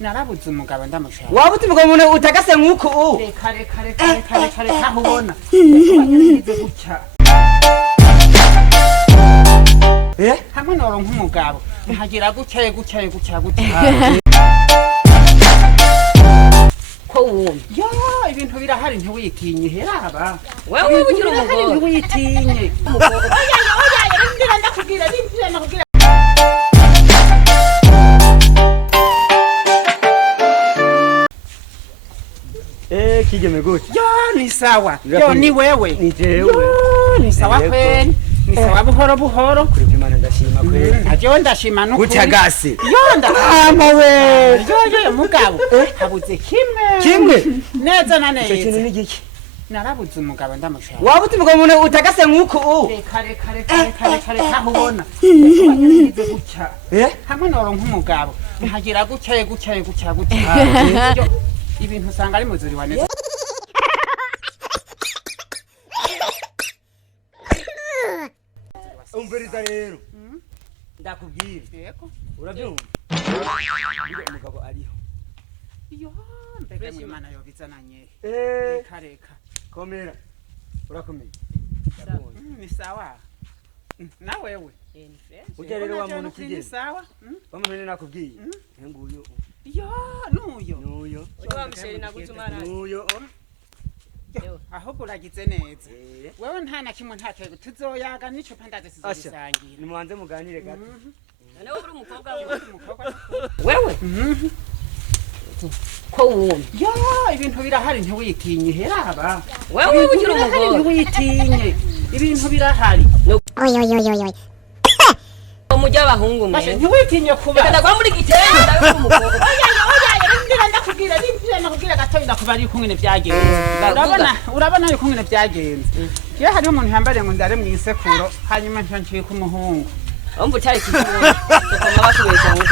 narabuze umugabo ndamushaka. Waba uti umugabo umuntu utakase nk'uko Kare aho ubona. Ngize gutya. Hamwe noronka umugabo nkagira gutya. Ko wumva. Yo ibintu birahari ntiwitinye heraba. Wewe ubugira umugabo. Ntiwitinye. Ndira ndakubwira. Kigeme gute? Yo ni sawa. Yo ni wewe. Ni jewe. Yo ni sawa kweli. Ni sawa buhoro. Kuri Imana ndashima kweli. Ajo ndashima no Gutagase. Yo ndakama we. Yo mugabo. Habuze kimwe. Neza na neza. Icyo kintu ni giki? Narabuze umugabo ndamushaka. Waba uti umugabo umuntu utakase nk'uko Kare aho ubona. Ngize gutya. Hamwe noronka umugabo nkagira gutya. Ibintu usanga ari muzuri wa neza. Umviriza rero. Ndakubwira. Yego. Urabyumva? Umugabo ariho. Yo mbega Imana yo bizananye. Kareka. Komera. Urakomeye. Ni sawa. Na wewe. Ujya rero wa muntu kigeze. Ni sawa. Wa muntu nakubwiye. Nguyu. Yo nuyo. Nuyo. Wa msheri nagutumara. Nuyo. Ahubwo uragize neza. Wewe nta na kimwe ntacyo tuzoyaga nico pandaze sizosangira. Nimuanze muganire gato. Nawe uri umukobwa. Wewe. Ko wumva. Yo ibintu birahari ntiwitinye heraba. Wewe ubugira umugabo. Ntiwitinye. Ibintu birahari. Oy. Umujya abahungu mwe. Ntiwitinye kuba. Ndagwa muri gitenge ndagwa umukobwa. Ndira ndakubwira gatoyi ndakubari kumwe byagenze. Urabona yuko kumwe byagenze. Kiye hari umuntu yambare ngo ndare mu isekuro hanyuma ntanciye ku muhungu. Umva utari kitu. Tukoma basubesha ngo